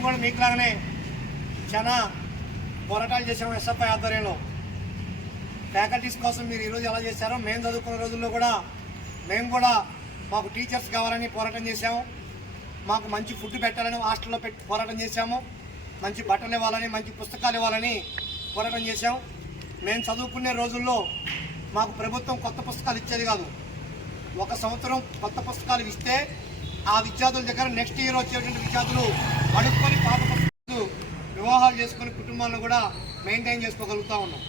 మేము కూడా మీకులాగానే చాలా పోరాటాలు చేసాము ఎస్ఎఫ్ఐ ఆధ్వర్యంలో. ఫ్యాకల్టీస్ కోసం మీరు ఈరోజు ఎలా చేశారో మేము చదువుకున్న రోజుల్లో కూడా మేము కూడా మాకు టీచర్స్ కావాలని పోరాటం చేశాము. మాకు మంచి ఫుడ్ పెట్టాలని హాస్టల్లో పెట్టి పోరాటం చేశాము. మంచి బట్టలు ఇవ్వాలని మంచి పుస్తకాలు ఇవ్వాలని పోరాటం చేశాం మేము చదువుకునే రోజుల్లో మాకు ప్రభుత్వం కొత్త పుస్తకాలు ఇచ్చేది కాదు. ఒక సంవత్సరం కొత్త పుస్తకాలు ఇస్తే ఆ విద్యార్థుల దగ్గర నెక్స్ట్ ఇయర్ వచ్చేటువంటి విద్యార్థులు అడుక్కొని పాత వివాహాలు చేసుకొని కుటుంబాలను కూడా మెయింటైన్ చేసుకోగలుగుతా ఉన్నాం.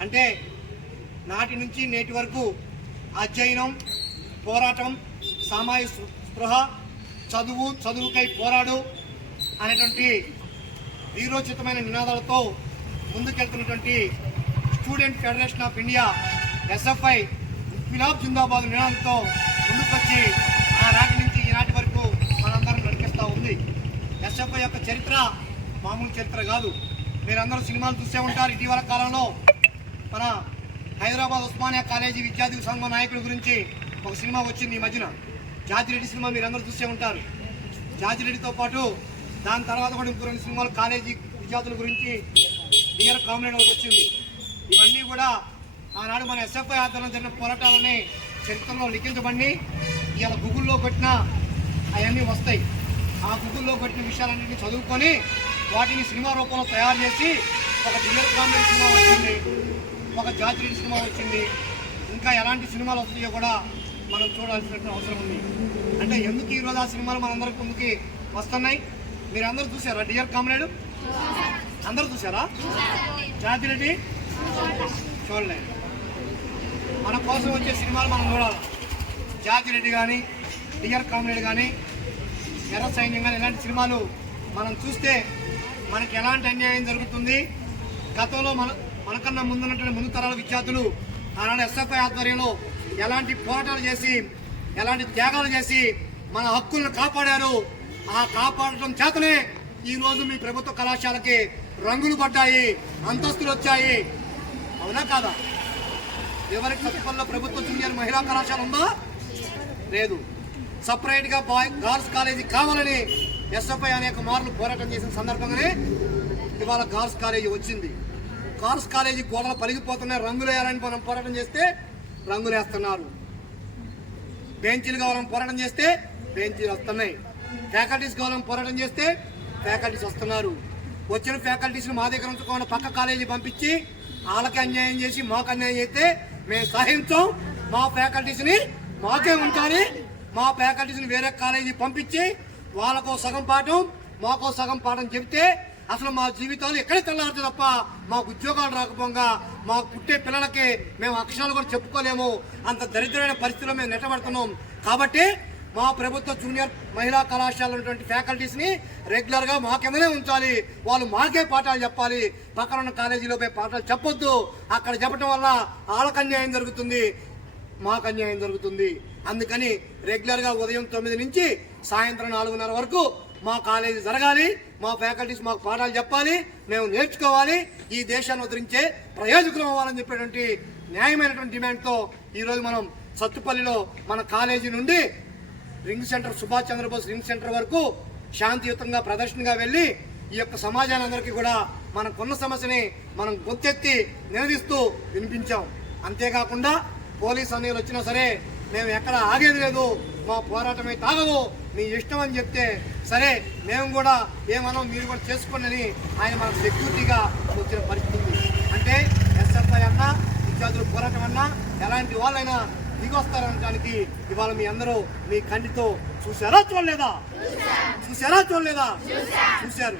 అంటే నాటి నుంచి నేటి వరకు అధ్యయనం పోరాటం సామాజిక స్పృహ చదువు చదువుకై పోరాడు అనేటువంటి వీరోచితమైన నినాదాలతో ముందుకెళ్తున్నటువంటి student federation of India SFI పిలాబ్ జిందాబాద్ నినాదంతో ముందుకొచ్చి ఆ నుంచి ఈనాటి వరకు మనందరం నడిపిస్తూ ఉంది ఎస్ఎఫ్ఐ యొక్క చరిత్ర మామూలు చరిత్ర కాదు. మీరందరూ సినిమాలు చూసే ఉంటారు ఇటీవల కాలంలో. మన హైదరాబాద్ ఉస్మానియా కాలేజీ విద్యార్థి సంఘం నాయకుడి గురించి ఒక సినిమా వచ్చింది ఈ మధ్యన. జాతిరెడ్డి సినిమా మీరందరూ చూసే ఉంటారు. జాతిరెడ్డితో పాటు దాని తర్వాత కూడా ఇంకో రెండు సినిమాలు కాలేజీ విద్యార్థుల గురించి డియర్ కామ్రేడ్ ఒకటి వచ్చింది. ఇవన్నీ కూడా ఆనాడు మన ఎస్ఎఫ్ఐ ఆధ్వర్యంలో జరిగిన పోరాటాలని చరిత్రలో లిఖించబడి ఇవాళ గూగుల్లో కొట్టిన అవన్నీ వస్తాయి. ఆ గూగుల్లో పెట్టిన విషయాలన్నింటినీ చదువుకొని వాటిని సినిమా రూపంలో తయారు చేసి ఒక డియర్ కామెడీ సినిమా వచ్చింది ఒక జాతిరెడ్డి సినిమా వచ్చింది. ఇంకా ఎలాంటి సినిమాలు వస్తాయో కూడా మనం చూడాల్సిన అవసరం ఉంది. అంటే ఎందుకు ఈరోజు ఆ సినిమాలు మనందరికి ముందుకి వస్తున్నాయి? మీరు అందరూ చూసారా డియర్ కామ్రేడ్? అందరూ చూసారా జాతిరెడ్డి చూడలేదు మన కోసం వచ్చే సినిమాలు మనం చూడాలి. జాతిరెడ్డి కానీ డియర్ కామ్రేడ్ కానీ ఎర్ర సైన్యం కానీ ఇలాంటి సినిమాలు మనం చూస్తే మనకి ఎలాంటి అన్యాయం జరుగుతుంది? గతంలో మన మనకన్నా ముందున్నటువంటి ముందు తరాల విద్యార్థులు ఆనాడు ఎస్ఎఫ్ఐ ఆధ్వర్యంలో ఎలాంటి పోరాటాలు చేసి ఎలాంటి త్యాగాలు చేసి మన హక్కులను కాపాడారు. ఆ కాపాడటం చేతనే ఈరోజు మీ ప్రభుత్వ కళాశాలకి రంగులు పడ్డాయి అంతస్తులు వచ్చాయి. అవునా కాదా? ఎవరికి సత్తుపల్లిలో ప్రభుత్వ జూనియర్ మహిళా కళాశాల ఉందా? లేదు. సపరేట్గా బాయ్ గర్ల్స్ కాలేజీ కావాలని ఎస్ఎఫ్ఐ అనేక మార్లు పోరాటం చేసిన సందర్భంగానే ఇవాళ గర్ల్స్ కాలేజీ వచ్చింది. గర్ల్స్ కాలేజీ గోడలు పలిగిపోతున్నాయి. రంగులు వేయాలని మనం పోరాటం చేస్తే రంగులు వేస్తున్నారు. బెంచీలు కావాలని పోరాటం చేస్తే బెంచీలు వస్తున్నాయి. ఫ్యాకల్టీస్ కావాలని పోరాటం చేస్తే ఫ్యాకల్టీస్ వస్తున్నారు. వచ్చిన ఫ్యాకల్టీస్ని మా దగ్గర ఉంచుకోకుండా పక్క కాలేజీ పంపించి వాళ్ళకి అన్యాయం చేసి మాకు అన్యాయం చేస్తే మేము సహించాం. మా ఫ్యాకల్టీస్ని మాకే ఉంచాలి. మా ఫ్యాకల్టీస్ని వేరే కాలేజీ పంపించి వాళ్ళకో సగం పాఠం మాకో సగం పాఠం చెబితే అసలు మా జీవితాలు ఎక్కడే తెల్లారుతుంది తప్ప మాకు ఉద్యోగాలు రాకపోగా మాకు పుట్టే పిల్లలకి మేము అక్షరాలు కూడా చెప్పుకోలేము. అంత దరిద్రమైన పరిస్థితిలో మేము నెట్టబడుతున్నాం. కాబట్టి మా ప్రభుత్వ జూనియర్ మహిళా కళాశాల ఉన్నటువంటి ఫ్యాకల్టీస్ని రెగ్యులర్గా మా కిందనే ఉంచాలి. వాళ్ళు మాకే పాఠాలు చెప్పాలి. పక్కన ఉన్న కాలేజీలో పోయి పాఠాలు చెప్పొద్దు. అక్కడ చెప్పడం వల్ల వాళ్ళకి అన్యాయం జరుగుతుంది. మాకు అన్యాయం జరుగుతుంది. అందుకని రెగ్యులర్గా ఉదయం తొమ్మిది నుంచి సాయంత్రం నాలుగున్నర వరకు మా కాలేజీ జరగాలి మా ఫ్యాకల్టీస్ మాకు పాఠాలు చెప్పాలి మేము నేర్చుకోవాలి ఈ దేశాన్ని ఉద్ధరించే ప్రయోజకులం అవ్వాలని చెప్పేటువంటి న్యాయమైనటువంటి డిమాండ్తో ఈరోజు మనం సత్తుపల్లిలో మన కాలేజీ నుండి ring centre Subhash Chandrabose ring centre వరకు శాంతియుతంగా ప్రదర్శనగా వెళ్ళి ఈ యొక్క సమాజాన్ని అందరికీ కూడా మనకున్న సమస్యని మనం గొంతెత్తి నిలదీస్తూ వినిపించాం. అంతేకాకుండా పోలీస్ అన్నయ్యలు వచ్చినా సరే మేము ఎక్కడ ఆగేది లేదు. మా పోరాటమే తాగదు. మీ ఇష్టం అని చెప్తే సరే మేము కూడా ఏమన్నా మీరు కూడా చేసుకోండి ఆయన మనకు సెక్యూరిటీగా వచ్చిన పరిస్థితి. అంటే ఎస్ఎఫ్ఐ అన్నా విద్యార్థుల పోరాటం అన్నా ఎలాంటి వాళ్ళైనా దిగొస్తారనడానికి ఇవాళ మీ అందరూ మీ కంటితో చూసారా చూడలేదా? చూసారా చూడలేదా? చూశారు.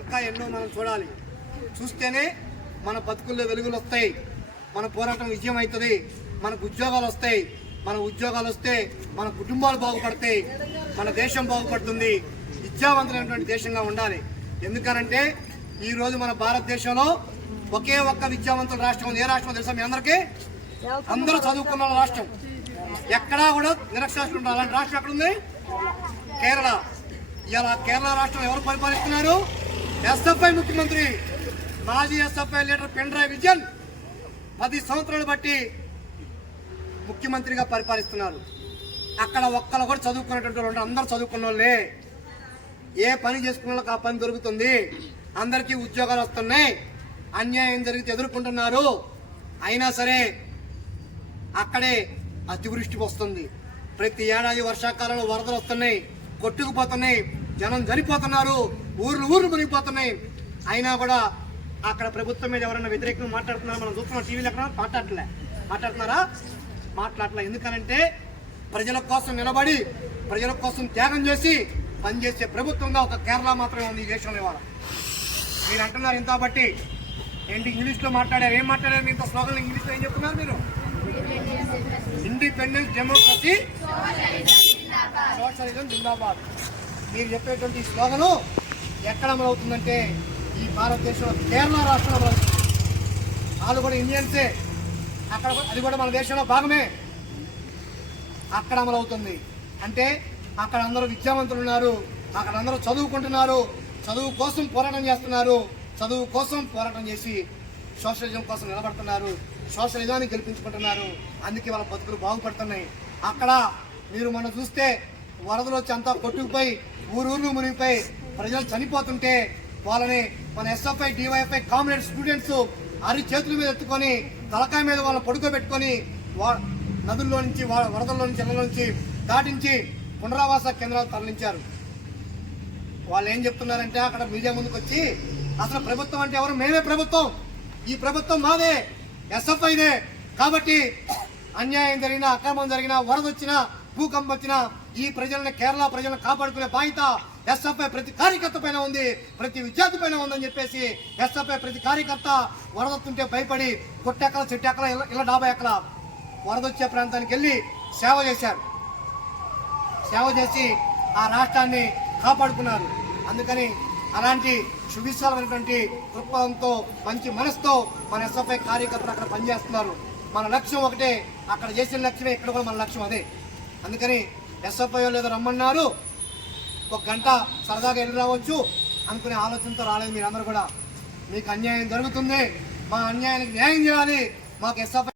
ఇంకా ఎన్నో మనం చూడాలి. చూస్తేనే మన బతుకుల్లో వెలుగులు వస్తాయి. మన పోరాటం విజయం అవుతుంది మనకు ఉద్యోగాలు వస్తాయి మన ఉద్యోగాలు వస్తే మన కుటుంబాలు బాగుపడతాయి మన దేశం బాగుపడుతుంది విద్యావంతమైనటువంటి దేశంగా ఉండాలి. ఎందుకనంటే ఈరోజు మన భారతదేశంలో ఒకే ఒక్క విద్యావంతుల రాష్ట్రం ఉంది. ఏ రాష్ట్రం తెలుసా మీ అందరికీ? అందరూ చదువుకున్న రాష్ట్రం. ఎక్కడా కూడా నిరక్షరాస్యులు ఉంటారు అలాంటి రాష్ట్రం ఎక్కడుంది? కేరళ. ఇలా కేరళ రాష్ట్రం ఎవరు పరిపాలిస్తున్నారు? ఎస్ఎఫ్ఐ ముఖ్యమంత్రి మాజీ ఎస్ఎఫ్ఐ లీడర్ పెండ్రాయ్ విజయన్. పది సంవత్సరాలు బట్టి ముఖ్యమంత్రిగా పరిపాలిస్తున్నారు. అక్కడ ఒక్కరు కూడా చదువుకునేటువంటి వాళ్ళు అందరూ చదువుకున్న వాళ్ళే. ఏ పని చేసుకున్న వాళ్ళకి ఆ పని దొరుకుతుంది. అందరికీ ఉద్యోగాలు వస్తున్నాయి. అన్యాయం జరిగితే ఎదుర్కొంటున్నారు. అయినా సరే అక్కడే అతివృష్టి వస్తుంది. ప్రతి ఏడాది వర్షాకాలంలో వరదలు వస్తున్నాయి. కొట్టుకుపోతున్నాయి. జనం చనిపోతున్నారు. ఊర్లు ఊర్లు మునిగిపోతున్నాయి. అయినా కూడా అక్కడ ప్రభుత్వం మీద ఎవరైనా వ్యతిరేకంగా మాట్లాడుతున్నారు మనం చూస్తున్నాం. టీవీలో ఎక్కడ మాట్లాడలే మాట్లాడుతున్నారా? మాట్లాడలే ఎందుకనంటే ప్రజల కోసం నిలబడి ప్రజల కోసం త్యాగం చేసి పనిచేసే ప్రభుత్వంగా ఒక కేరళ మాత్రమే ఉంది ఈ దేశంలో ఇవాళ. మీరు అంటున్నారు ఇంత బట్టి. ఏంటి ఇంగ్లీష్లో మాట్లాడారు? ఏం మాట్లాడారు? మీ ఇంత స్లోగన్ ఇంగ్లీష్లో ఏం చెప్తున్నారు మీరు? ఇండిపెండెన్స్ డెమోక్రసీ సోషలిజం జిందాబాద్. మీరు చెప్పేటువంటి స్లోగను ఎక్కడ అమలవుతుందంటే ఈ భారతదేశంలో కేరళ రాష్ట్రంలో అమలవుతుంది. వాళ్ళు కూడా ఇండియన్సే. అక్కడ అది కూడా మన దేశంలో భాగమే. అక్కడ అమలవుతుంది. అంటే అక్కడ అందరూ విద్యావంతులు ఉన్నారు. అక్కడ అందరూ చదువుకుంటున్నారు. చదువు కోసం పోరాటం చేస్తున్నారు. చదువు కోసం పోరాటం చేసి సోషలిజం కోసం నిలబడుతున్నారు. సోషలిజాన్ని గెలిపించుకుంటున్నారు. అందుకే వాళ్ళ బతుకులు బాగుపడుతున్నాయి. అక్కడ మీరు మనం చూస్తే వరదలు వచ్చి అంతా కొట్టుకుపోయి ఊరూరు మునిగిపోయి ప్రజలు చనిపోతుంటే వాళ్ళని మన ఎస్ఎఫ్ఐ డివైఎఫ్ఐ కామ్రేడ్ స్టూడెంట్స్ అరి చేతుల మీద ఎత్తుకొని తలకాయ మీద వాళ్ళని పడుకోబెట్టుకొని వా- నదుల్లో నుంచి వరదల్లో నుంచి ఇళ్ళ నుంచి దాటించి పునరావాస కేంద్రాలు తరలించారు. వాళ్ళు ఏం చెప్తున్నారంటే అక్కడ మీడియా ముందుకు వచ్చి అసలు ప్రభుత్వం అంటే ఎవరు? మేమే ప్రభుత్వం. ఈ ప్రభుత్వం మాదే. ఎస్ఎఫ్ఐదే కాబట్టి అన్యాయం జరిగినా అక్రమం జరిగినా వరద వచ్చినా భూకంపం వచ్చినా ఈ ప్రజల్ని కేరళ ప్రజలను కాపాడుకునే బాధ్యత ఎస్ఎఫ్ఐ ప్రతి కార్యకర్త పైన ఉంది ప్రతి విద్యార్థి పైన ఉందని చెప్పేసి ఎస్ఎఫ్ఐ ప్రతి కార్యకర్త వరదొస్తుంటే భయపడి కొట్టెక్కల చెట్టెక్కల ఇలా డాబా ఎక్కల వరదొచ్చే ప్రాంతానికి వెళ్ళి సేవ చేశారు. సేవ చేసి ఆ రాష్ట్రాన్ని కాపాడుకున్నారు. అందుకని అలాంటి సువిశాలమైనటువంటి దృక్పథంతో మంచి మనసుతో మన ఎస్ఎఫ్ఐ కార్యకర్తలు అక్కడ పనిచేస్తున్నారు. మన లక్ష్యం ఒకటే అక్కడ చేసిన లక్ష్యమే ఇక్కడ కూడా మన లక్ష్యం అదే. అందుకని ఎస్ఎఫ్ఐ లేదా రమ్మన్నారు ఒక గంట సరదాగా వెళ్ళి రావచ్చు అనుకునే ఆలోచనతో రాలేదు మీరందరూ కూడా. మీకు అన్యాయం జరుగుతుంది. మా అన్యాయానికి న్యాయం చేయాలి. మాకు ఎస్ఎఫ్